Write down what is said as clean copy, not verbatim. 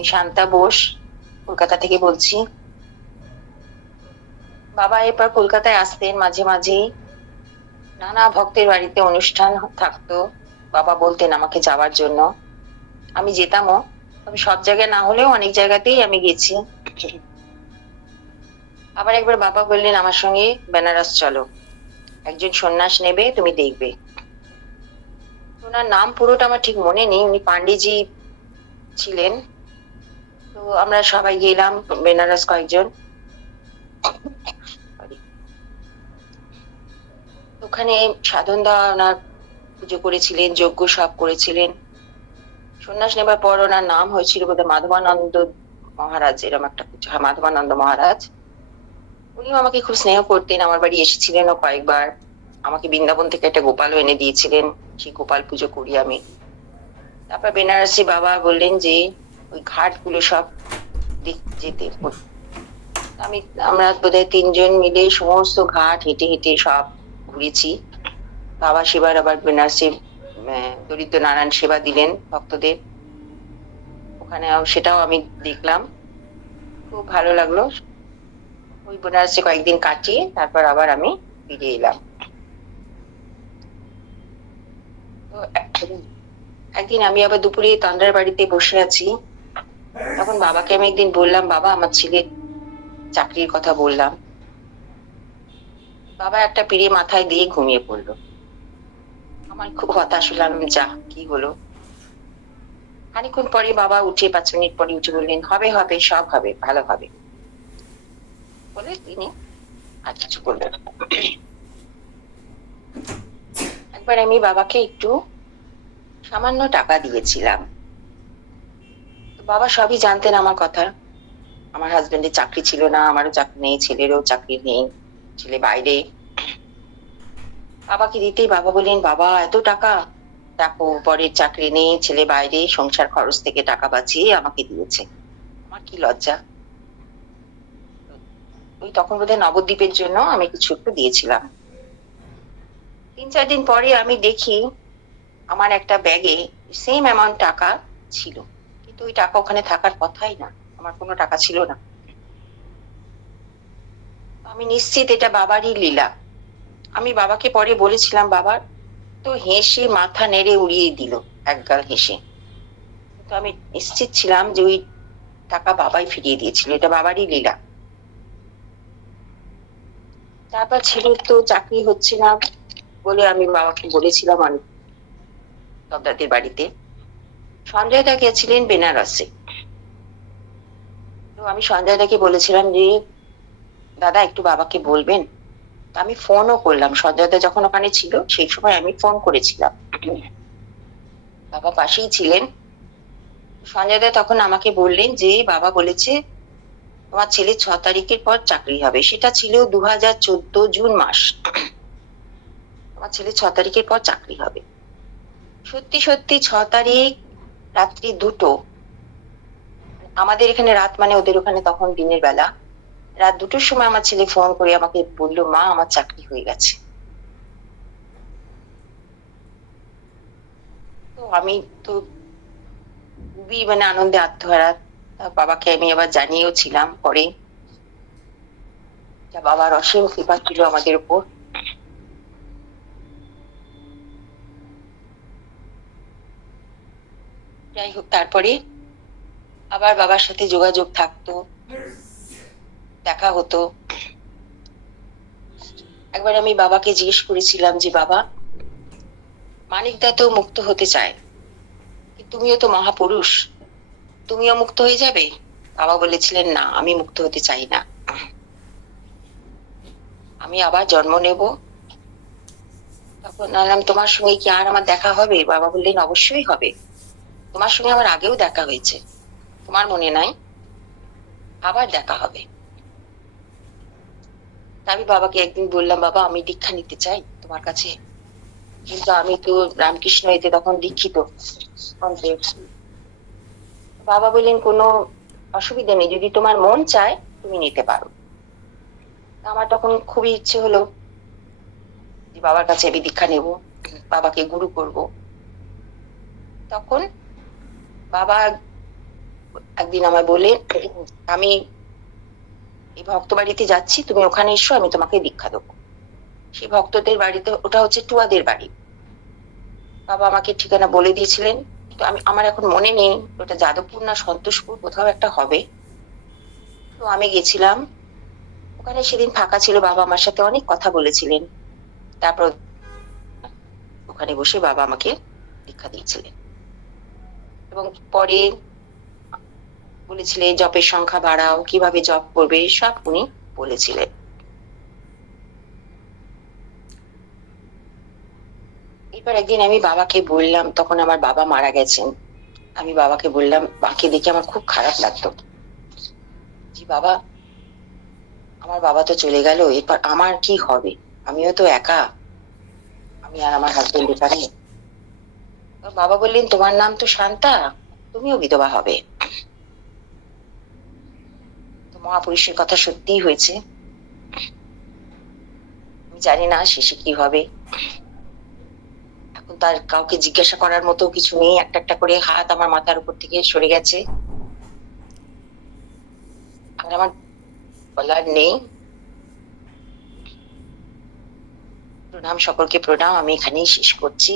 আমি শান্তা বোস কলকাতা থেকে বলছি। বাবা এরপর কলকাতায় আসতেন মাঝে মাঝেই, নানা ভক্তের বাড়িতে অনুষ্ঠান থাকতো। বাবা বলতেন আমাকে যাওয়ার জন্য, আমি যেতামও। তবে সব জায়গায় না হলেও অনেক জায়গাতেই আমি গেছি। আবার একবার বাবা বললেন আমার সঙ্গে বেনারস চলো, একজন সন্ন্যাস নেবে, তুমি দেখবে। ওনার নাম পুরোটা আমার ঠিক মনে নেই, উনি পান্ডিজি ছিলেন। তো আমরা সবাই গেলাম বেনারস কয়েকজন। ওখানে সাধনদা ওনার পুজো করেছিলেন, যজ্ঞ সব করেছিলেন। সন্ন্যাস নেবার পর ওনার নাম হয়েছিল বোধহয় মাধবানন্দ মহারাজ, এরকম একটা কিছু। হ্যাঁ, মাধবানন্দ মহারাজ। উনিও আমাকে খুব স্নেহ করতেন, আমার বাড়ি এসেছিলেন ও কয়েকবার। আমাকে বৃন্দাবন থেকে একটা গোপালও এনে দিয়েছিলেন, সেই গোপাল পুজো করি আমি। তারপর বেনারসি বাবা বললেন যে ওই ঘাট গুলো সব যেতে। আমি আমরা বোধহয় 3 জন মিলে সমস্ত ঘাট হেঁটে হেঁটে সব ঘুরেছি। বাবা সেবার আবার বেনারসি দরিদ্র নারায়ণ সেবা দিলেন ভক্তদের, ওখানে সেটাও আমি দেখলাম, খুব ভালো লাগলো। ওই বেনারসে কয়েকদিন কাটিয়ে তারপর আবার আমি ফিরে এলাম। তো একদিন আমি আবার দুপুরে তন্দ্রার বাড়িতে বসে আছি, তখন বাবাকে আমি একদিন বললাম, বাবা আমার ছেলের চাকরির কথা বললাম। বাবা একটা পিড়ে মাথায় দিয়ে ঘুমিয়ে পড়লো। আমার খুব হতাশ হলাম, যা কি হলো। খানিক্ষণ পরে বাবা উঠে 5 মিনিট পরে উঠে বললেন, হবে হবে, সব হবে, ভালো হবে, বলে তিনি আর কিছু করলেন। একবার আমি বাবাকে একটু সামান্য টাকা দিয়েছিলাম। বাবা সবই জানতেন আমার কথা। আমার হাজবেন্ডের চাকরি ছিল না, আমারও চাকরি নেই, ছেলেরও চাকরি নেই, ছেলে বাইরে। বাবাকে দিতেই বাবা বললেন, বাবা এত টাকা, দেখো বরের চাকরি নেই, ছেলে বাইরে, সংসার খরচ থেকে টাকা বাঁচিয়ে আমাকে দিয়েছে। আমার কি লজ্জা। ওই তখন বোধহয় নবদ্বীপের জন্য আমি কিছু একটু দিয়েছিলাম। 3-4 দিন পরে আমি দেখি আমার একটা ব্যাগে সেম অ্যামাউন্ট টাকা ছিল, কিন্তু ওই টাকা ওখানে থাকার কথাই না, আমার কোনো টাকা ছিল না। আমি নিশ্চিত এটা বাবারই লীলা। আমি বাবাকে পরে বলেছিলাম, বাবা তো হেসে মাথা নেড়ে উড়িয়ে দিল একগাল হেসে। তো আমি নিশ্চিত ছিলাম যে ওই টাকা বাবাই ফিরিয়ে দিয়েছিল, এটা বাবারই লীলা। তারপর ছেলের তো চাকরি হচ্ছে না বলে আমি বাবাকে বলেছিলাম অনেক দদাদের বাড়িতে। সঞ্জয় দা গেছিলেন বেনারসে। তো আমি সঞ্জয় দাকে বলেছিলাম যে দাদা একটু বাবাকে বলবেন। আমি ফোনও করলাম, সঞ্জয় দা যখন ওখানে ছিল সেই সময় আমি ফোন করেছিলাম, বাবা পাশেই ছিলেন। সঞ্জয় দা তখন আমাকে বললেন যে বাবা বলেছে তোমার ছেলে 6 তারিখের পর চাকরি হবে। সেটা ছিল 2014 জুন মাস। তোমার ছেলে 6 তারিখের পর চাকরি হবে। সত্যি সত্যি 6 তারিখ রাত্রি 2টো, আমাদের এখানে রাত মানে ওদের ওখানে তখন দিনের বেলা, রাত 2টোর সময় আমার ছেলে ফোন করে আমাকে বললো, মা আমার চাকরি হয়ে গেছে। তো আমি তো খুবই আনন্দে আত্মহারা। বাবাকে আমি আবার জানিয়েও ছিলাম পরে, যা বাবার অসীম কৃপা ছিল আমাদের উপর। যাই হোক, তারপরে আবার বাবার সাথে যোগাযোগ থাকতো, দেখা হতো। একবার আমি বাবাকে জিজ্ঞেস করেছিলাম যে বাবা, মানিকদা তো মুক্ত হতে চায়, তুমিও তো মহাপুরুষ, তুমিও মুক্ত হয়ে যাবে। বাবা বলেছিলেন, না আমি মুক্ত হতে চাই না, আমি আবার জন্ম নেব। তখন বললাম, তোমার সঙ্গে কি আর আমার দেখা হবে? বাবা বললেন, অবশ্যই হবে, তোমার সঙ্গে আমার আগেও দেখা হয়েছে, তোমার মনে নাই, আবার দেখা হবে। আমি বাবাকে একদিন বললাম, বাবা আমি দীক্ষা নিতে চাই তোমার কাছে, কিন্তু আমি তো রামকৃষ্ণ এতে তখন দীক্ষিত। বাবা বললেন, কোনো অসুবিধা নেই, যদি তোমার মন চায় তুমি নিতে পারো। আমার তখন খুবই ইচ্ছে হলো যে বাবার কাছে আমি দীক্ষা নেব, বাবাকে গুরু করব। তখন বাবা একদিন আমায় বললেন, আমি এই ভক্ত বাড়িতে যাচ্ছি, তুমি ওখানে এসো, আমি তোমাকে দীক্ষা দেবো। সেই ভক্তদের বাড়িতে, ওটা হচ্ছে টুয়াদের বাড়ি। বাবা আমাকে ঠিকানা বলে দিয়েছিলেন, তো আমার এখন মনে নেই ওটা যাদবপুর না সন্তোষপুর, কোথাও একটা হবে। তো আমি গেছিলাম ওখানে, সেদিন ফাঁকা ছিল, বাবা আমার সাথে অনেক কথা বলেছিলেন। তারপর ওখানে বসে বাবা আমাকে দীক্ষা দিয়েছিলেন এবং পরে বলেছিলেন জপের সংখ্যা বাড়াও, কিভাবে জপ করবে সব উনি বলেছিলেন। এবার একদিন আমি বাবাকে বললাম, তখন আমার বাবা মারা গেছেন, আমি বাবাকে বললাম, বাবাকে দেখে আমার খুব খারাপ লাগতো, যে বাবা, আমার বাবা তো চলে গেল, এরপর আমার কি হবে, আমিও তো একা, আমি আর আমার হাজবেন্ড এখানে। বাবা বললেন, তোমার নাম তো শান্তা, তুমিও বিধবা হবে। তো মহাপুরুষের কথা সত্যিই হয়েছে। আমি জানি না শেষে কি হবে, এখন তার কাউকে জিজ্ঞাসা করার মতো কিছু নেই, একটা একটা করে হাত আমার মাথার উপর থেকে সরে গেছে, আর আমার বলার নেই। প্রণাম, সকলকে প্রণাম, আমি এখানেই শেষ করছি।